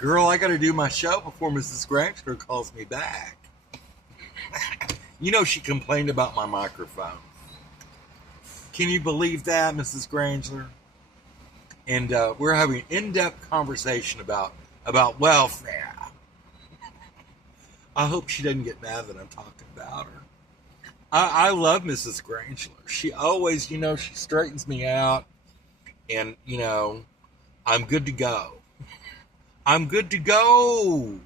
Girl, I got to do my show before Mrs. Grandular calls me back. You know, she complained about my microphone. Can you believe that, Mrs. Grandular? And we're having an in-depth conversation about welfare. I hope she doesn't get mad that I'm talking about her. I love Mrs. Grandular. She always, she straightens me out, and, I'm good to go. I'm good to go.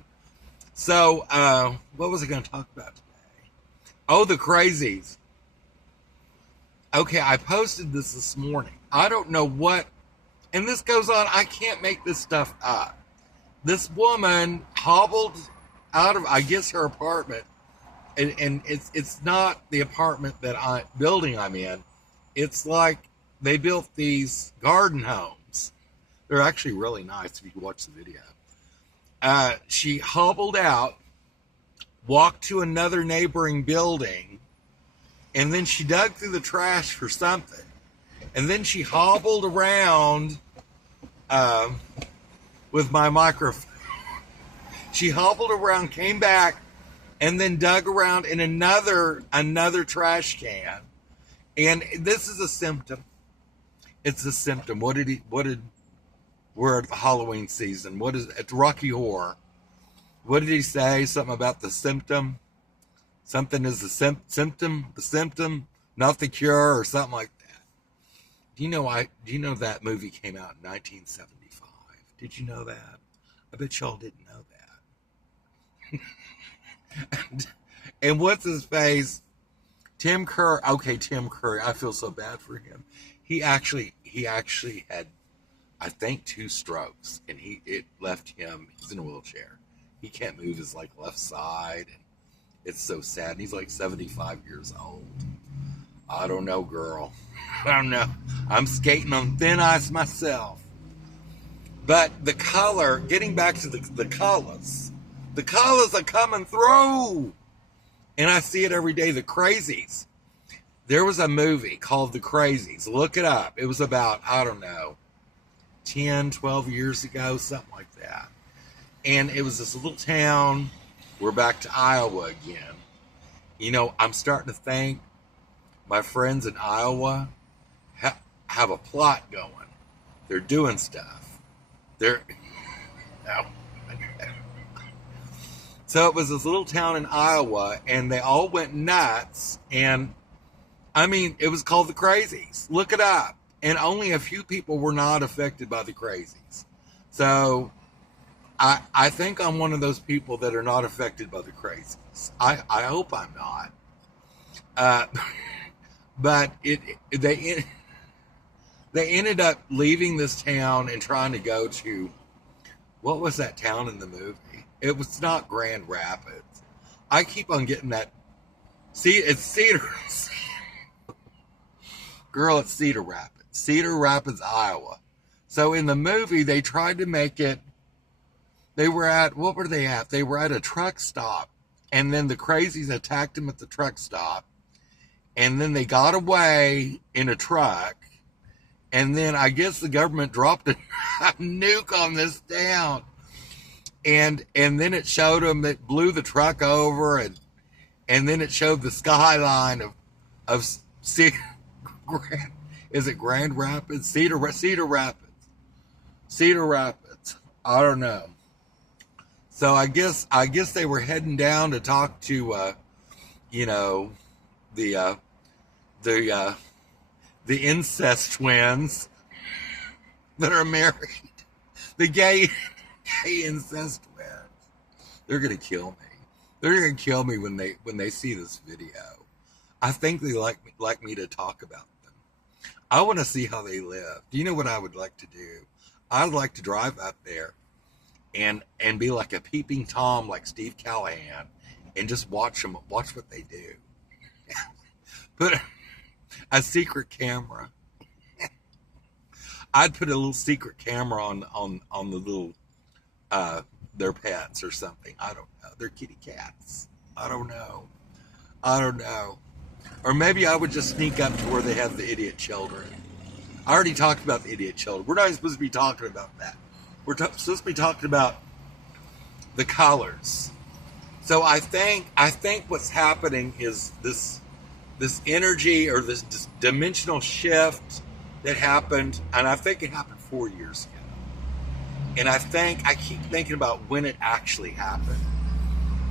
So, what was I going to talk about today? Oh, the crazies. Okay, I posted this morning. I don't know what, and this goes on, I can't make this stuff up. This woman hobbled out of, I guess, her apartment, and it's not the apartment building I'm in. It's like they built these garden homes. They're actually really nice if you watch the video. She hobbled out, walked to another neighboring building, and then she dug through the trash for something. And then she hobbled around with my microphone. She hobbled around, came back, and then dug around in another trash can. And this is a symptom. It's a symptom. We're at the Halloween season. It's Rocky Horror. What did he say? Something about the symptom? Something is the symptom, not the cure, or something like that. Do you know that movie came out in 1975? Did you know that? I bet y'all didn't know that. and what's his face? Tim Curry. Okay, Tim Curry. I feel so bad for him. He actually had, I think, 2 strokes, and it left him. He's in a wheelchair. He can't move his left side, and it's so sad. And he's 75 years old. I don't know, girl. I don't know. I'm skating on thin ice myself. But the color, getting back to the colors are coming through. And I see it every day, the crazies. There was a movie called The Crazies. Look it up. It was about, I don't know, 10, 12 years ago, something like that. And it was this little town. We're back to Iowa again. I'm starting to think my friends in Iowa have a plot going. They're doing stuff. So it was this little town in Iowa, and they all went nuts. And I mean, it was called The Crazies. Look it up. And only a few people were not affected by the crazies. So I think I'm one of those people that are not affected by the crazies. I hope I'm not. But they ended up leaving this town and trying to go to, what was that town in the movie? It was not Grand Rapids. I keep on getting that. See, it's Cedar. Girl, it's Cedar Rapids. Cedar Rapids, Iowa. So in the movie, they tried to make it, what were they at? They were at a truck stop. And then the crazies attacked them at the truck stop. And then they got away in a truck. And then I guess the government dropped a nuke on this town. And then it showed them, it blew the truck over. And then it showed the skyline of Cedar, is it Grand Rapids? Cedar Rapids. Cedar Rapids. I don't know. So I guess they were heading down to talk to, the incest twins that are married. The gay incest twins. They're gonna kill me. They're gonna kill me when they see this video. I think they like me to talk about them. I want to see how they live. Do you know what I would like to do? I'd like to drive up there and be like a peeping Tom, like Steve Callahan, and just watch what they do. Put a secret camera. I'd put a little secret camera on the little their pets or something. I don't know. They're kitty cats. I don't know. Or maybe I would just sneak up to where they have the idiot children. I already talked about the idiot children. We're not supposed to be talking about that. We're supposed to be talking about the colors. So I think what's happening is this energy or this dimensional shift that happened, and I think it happened 4 years ago. And I keep thinking about when it actually happened.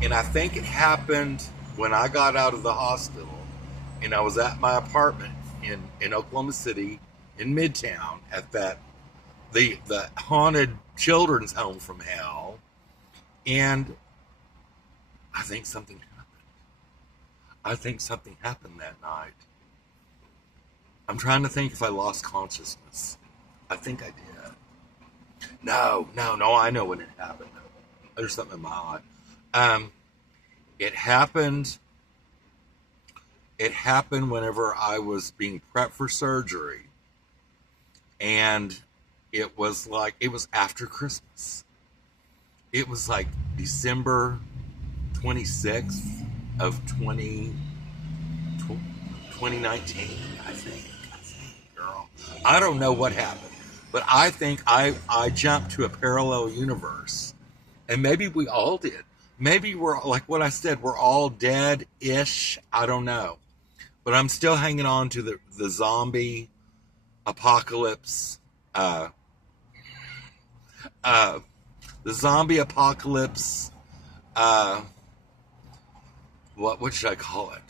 And I think it happened when I got out of the hospital and I was at my apartment in Oklahoma City in Midtown at the haunted children's home from hell. And I think something happened. I think something happened that night. I'm trying to think if I lost consciousness. I think I did. No, I know when it happened. There's something in my eye. It happened whenever I was being prepped for surgery. And it was after Christmas. It was like December 26th of 2019, I think, girl. I don't know what happened, but I think I jumped to a parallel universe. And maybe we all did. Maybe we're, like what I said, we're all dead-ish. I don't know. But I'm still hanging on to the zombie apocalypse. The zombie apocalypse. What should I call it?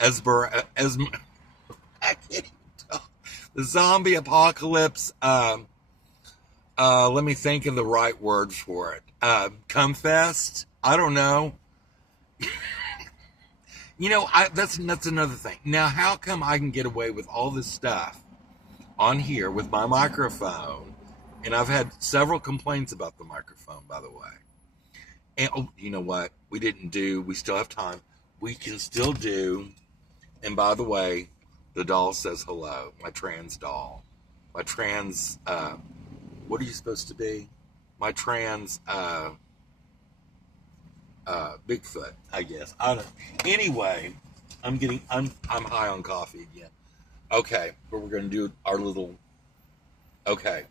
I can't even talk. The zombie apocalypse. Let me think of the right word for it. Cumfest? I don't know. That's another thing. Now, how come I can get away with all this stuff on here with my microphone? And I've had several complaints about the microphone, by the way. And, you know what? We still have time. We can still do, and by the way, the doll says hello. My trans doll. My trans, what are you supposed to be? My trans, Bigfoot, I guess. I don't. Anyway, I'm high on coffee again. Okay, but we're gonna do our little. Okay,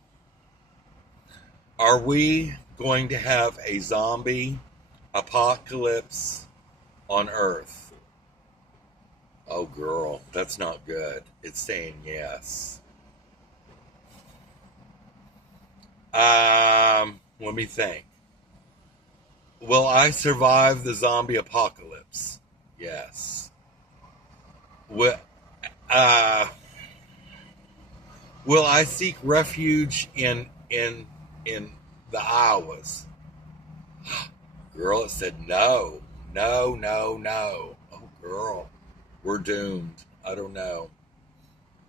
are we going to have a zombie apocalypse on Earth? Oh, girl, that's not good. It's saying yes. Let me think. Will I survive the zombie apocalypse? Yes. Will I seek refuge in the Iowas? Girl, it said no. Oh, girl, we're doomed. I don't know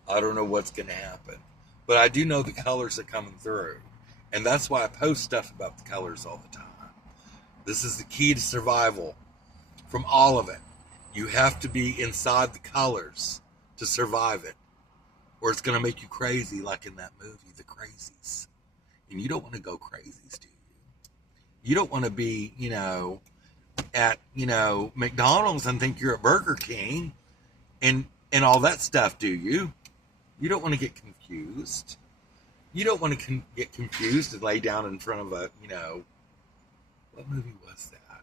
what's going to happen. But I do know the colors are coming through. And that's why I post stuff about the colors all the time. This is the key to survival from all of it. You have to be inside the colors to survive it. Or it's going to make you crazy like in that movie, The Crazies. And you don't want to go crazies, do you? You don't want to be, at, McDonald's and think you're at Burger King and all that stuff, do you? You don't want to get confused. You don't want to get confused and lay down in front of a, what movie was that?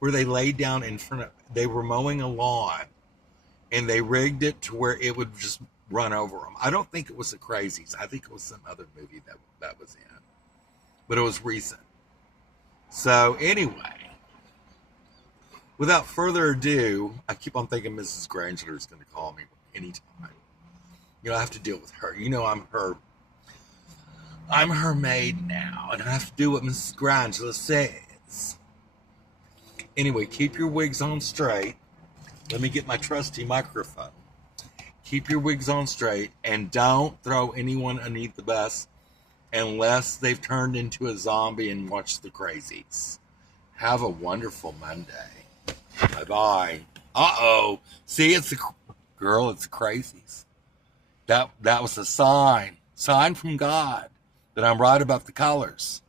Where they laid down in front of, they were mowing a lawn and they rigged it to where it would just run over them. I don't think it was The Crazies. I think it was some other movie that was in. But it was recent. So anyway, without further ado, I keep on thinking Mrs. Grandular is going to call me anytime. I have to deal with her. I'm her maid now, and I have to do what Mrs. Grandular says. Anyway, keep your wigs on straight. Let me get my trusty microphone. Keep your wigs on straight, and don't throw anyone underneath the bus unless they've turned into a zombie and watched The Crazies. Have a wonderful Monday. Bye-bye. Uh-oh. See, it's the Crazies. That was a sign from God that I'm right about the colors.